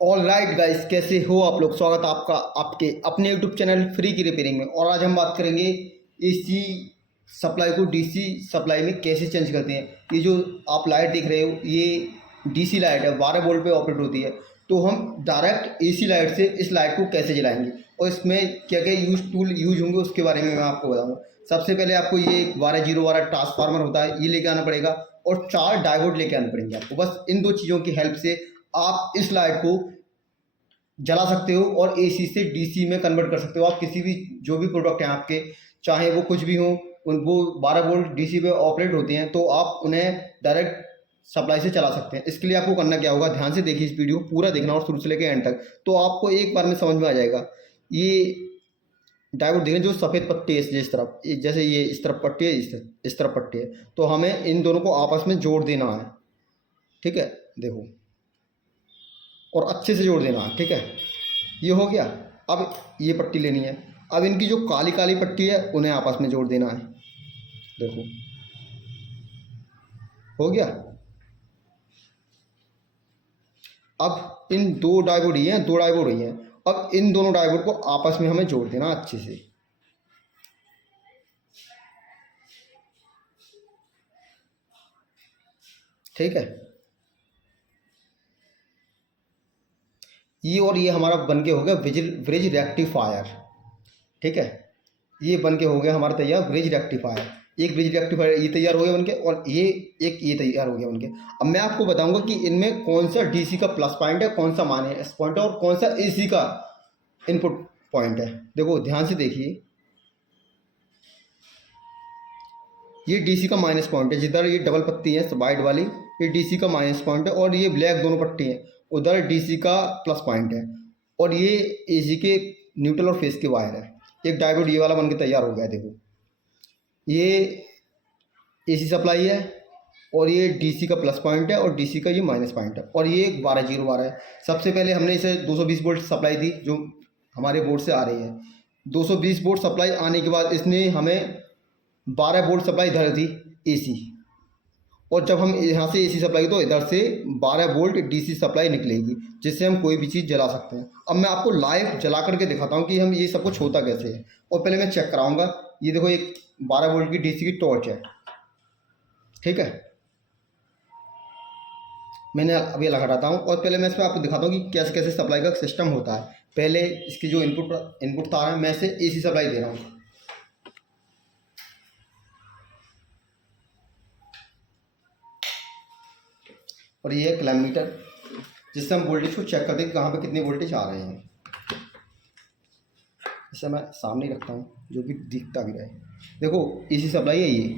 All right guys, कैसे हो आप लोग। स्वागत है आपका आपके अपने यूट्यूब चैनल फ्री की रिपेयरिंग में। और आज हम बात करेंगे एसी सप्लाई को डीसी सप्लाई में कैसे चेंज करते हैं। ये जो आप लाइट देख रहे हो, ये डीसी लाइट है, 12 वोल्ट पे ऑपरेट होती है। तो हम डायरेक्ट एसी लाइट से इस लाइट को कैसे जलाएंगे और इसमें क्या क्या टूल यूज होंगे उसके बारे में मैं आपको बताऊँगा। सबसे पहले आपको ये 12-0 ट्रांसफार्मर होता है, ये लेके आना पड़ेगा और 4 डायोड लेके आने पड़ेंगे आपको। बस इन दो चीज़ों की हेल्प से आप इस लाइट को जला सकते हो और एसी से डीसी में कन्वर्ट कर सकते हो। आप किसी भी जो भी प्रोडक्ट हैं आपके, चाहे वो कुछ भी हो, उन वो 12 वोल्ट डीसी पे ऑपरेट होते हैं, तो आप उन्हें डायरेक्ट सप्लाई से चला सकते हैं। इसके लिए आपको करना क्या होगा, ध्यान से देखिए, इस वीडियो को पूरा देखना और शुरू से लेकर एंड तक, तो आपको एक बार में समझ में आ जाएगा। ये डायोड देखें, जो सफ़ेद पट्टी है इस तरफ, जैसे ये इस तरफ पट्टी है, इस तरफ पट्टी है, तो हमें इन दोनों को आपस में जोड़ देना है। ठीक है, देखो, और अच्छे से जोड़ देना है। ठीक है, ये हो गया। अब ये पट्टी लेनी है, अब इनकी जो काली काली पट्टी है उन्हें आपस में जोड़ देना है। देखो, हो गया। अब इन दो डायोड ही हैं, 2 डायोड ही हैं। अब इन दोनों डायोड को आपस में हमें जोड़ देना अच्छे से। ठीक है, ये और ये हमारा बन के हो गया ब्रिज रेक्टिफायर। ठीक है, ये बन के हो गया हमारा तैयार ब्रिज रेक्टिफायर। एक ब्रिज रेक्टिफायर ये तैयार हो गया बनके, और ये तैयार हो गया बनके। अब मैं आपको बताऊंगा कि इनमें कौन सा डीसी का प्लस पॉइंट है, कौन सा माइनस पॉइंट है, और कौन सा एसी का इनपुट पॉइंट है। देखो, ध्यान से देखिए, ये डीसी का माइनस पॉइंट है। जिधर ये डबल पत्ती है वाइट वाली, ये डीसी का माइनस पॉइंट है, और ये ब्लैक दोनों पट्टी हैं, उधर डीसी का प्लस पॉइंट है। और ये एसी के न्यूट्रल और फेस के वायर है। एक डायोड ये वाला बन के तैयार हो गया। देखो, ये एसी सप्लाई है, और ये डीसी का प्लस पॉइंट है, और डीसी का ये माइनस पॉइंट है, और ये 12-0 है। सबसे पहले हमने इसे 220 वोल्ट सप्लाई दी, जो हमारे बोर्ड से आ रही है। 220 वोल्ट सप्लाई आने के बाद इसने हमें 12 वोल्ट सप्लाई इधर दी एसी, और जब हम यहाँ से एसी सप्लाई, तो इधर से 12 वोल्ट डीसी सप्लाई निकलेगी, जिससे हम कोई भी चीज़ जला सकते हैं। अब मैं आपको लाइव जला करके दिखाता हूँ कि हम ये सब कुछ होता कैसे है। और पहले मैं चेक कराऊंगा। ये देखो, एक 12 वोल्ट की डीसी की टॉर्च है। ठीक है, मैंने अभी लगा हटाता हूँ, और पहले मैं इसमें आपको दिखाता हूँ कि कैसे कैसे सप्लाई का सिस्टम होता है। पहले इसकी जो इनपुट तार है, मैं इसे एसी सप्लाई दे रहा हूँ। और ये है किलोमीटर, जिससे हम वोल्टेज को चेक करते हैं कि कहाँ पे कितने वोल्टेज आ रहे हैं। इसे मैं सामने ही रखता हूँ, जो कि दिखता भी रहे। देखो, एसी सप्लाई है ये,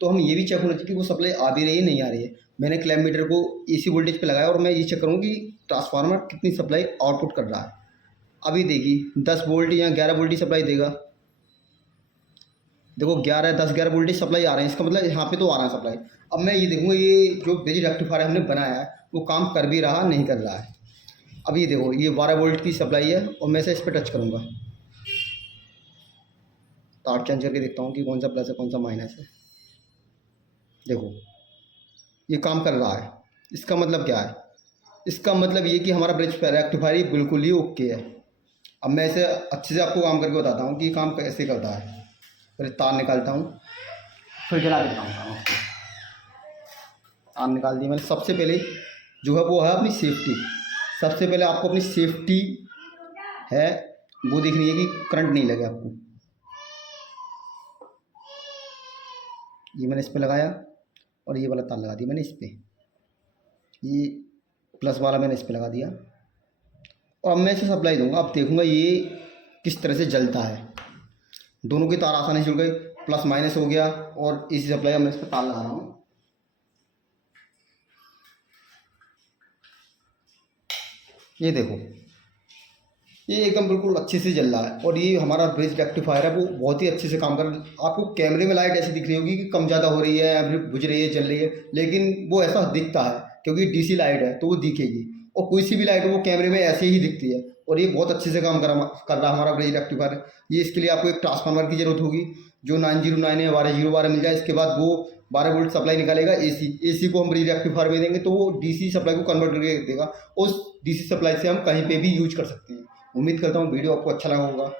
तो हम ये भी चेक होना चाहिए कि वो सप्लाई आ भी रही है, नहीं आ रही है। मैंने किलोमीटर को एसी वोल्टेज पे लगाया, और मैं ये चेक करूँगा कि ट्रांसफार्मर कितनी सप्लाई आउटपुट कर रहा है। अभी देखिए, 10 वोल्ट या 11 वोल्ट की सप्लाई देगा। देखो, 10-11 वोल्टेज सप्लाई आ रहे हैं, इसका मतलब यहाँ पे तो आ रहा है सप्लाई। अब मैं ये देखूँगा, ये जो ब्रिज रेक्टिफायर हमने बनाया है वो काम कर भी रहा, नहीं कर रहा है। अब ये देखो, ये 12 वोल्ट की सप्लाई है, और मैं इसे इस पर टच करूँगा, तार चेंज करके देखता हूँ कि कौन सा प्लस है कौन सा माइनस है। देखो, ये काम कर रहा है। इसका मतलब क्या है? इसका मतलब ये कि हमारा ब्रिज रेक्टिफायर बिल्कुल ही ओके है। अब मैं इसे अच्छे से आपको काम करके बताता हूँ कि काम कैसे करता है। फिर तार निकालता हूँ, फिर जला देता हूँ। तार निकाल दी मैंने। सबसे पहले जो है वो है अपनी सेफ्टी। सबसे पहले आपको अपनी सेफ्टी है वो देखनी है कि करंट नहीं लगे आपको। ये मैंने इस पे लगाया, और ये वाला तार लगा दिया मैंने इस पे। ये प्लस वाला मैंने इस पे लगा दिया, और अब मैं इसे सप्लाई दूंगा। अब देखूंगा ये किस तरह से जलता है। दोनों की तार आसानी से जुड़ गई, प्लस माइनस हो गया, और इसी सप्लाई अब मैं इस पर तार लगा रहा हूँ। ये देखो, ये एकदम बिल्कुल अच्छे से जल रहा है, और ये हमारा ब्रिज रेक्टिफायर है वो बहुत ही अच्छे से काम कर रहा है। आपको कैमरे में लाइट ऐसी दिख रही होगी कि कम ज़्यादा हो रही है या फिर बुझ रही है, जल रही है, लेकिन वो ऐसा दिखता है क्योंकि डीसी लाइट है तो वो दिखेगी। और कोई सी भी लाइट वो कैमरे में ऐसे ही दिखती है, और ये बहुत अच्छे से काम कर रहा है हमारा ब्रिज रेक्टिफायर। ये इसके लिए आपको एक ट्रांसफार्मर की ज़रूरत होगी, जो 909 या 12-0 मिल जाए। इसके बाद वो 12 वोल्ट सप्लाई निकालेगा। एसी को हम रेक्टिफायर में देंगे तो वो डीसी सप्लाई को कन्वर्ट करके देगा। उस डीसी सप्लाई से हम कहीं पे भी यूज कर सकते हैं। उम्मीद करता हूँ वीडियो आपको अच्छा लगा होगा।